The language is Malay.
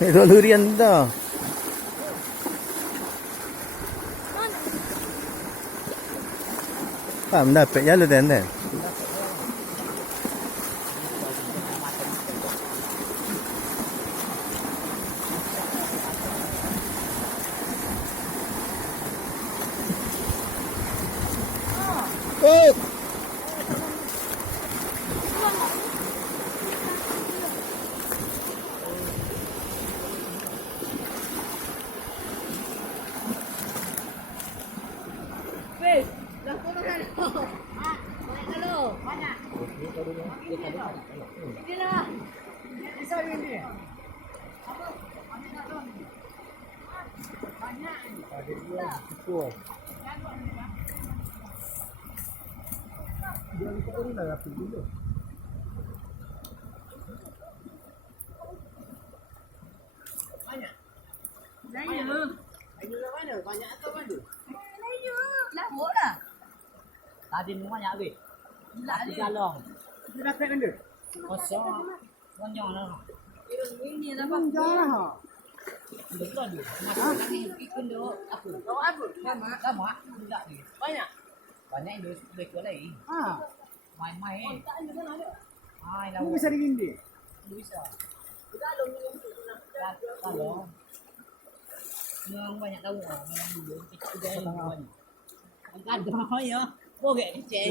Itu durian dah. Ah, mendapat ya lu dan. Oh. Weh, dah turun dah. Ah, banyak kalau. Banyak. Ini lah. Bisa ini. Apa? Banyak. Ada dia. Betul. Dia ni tak boleh lah dulu. Banyak. Banyak. Ayu lah mana? Banyak atau mana? Ayu. Lama lah. Tadi ni banyak habis. Gila Di dia. galong. Dia dapat benda. Kosong. Konjong lah. Ini lah bang. Betul dia. Masuk lagi ikut dia aku. Kau apa? Lama tidak dia. Banyak. Banyak dia sudah lagi. Ah. Main-main. Tak ada mana ada. Main lah. Ini bisa digindi. Bisa. Galong ni untuk Galong. Memang banyak tahu lah. Memang dulu. Kita dah banyak. Ada ya. Boleh kecil.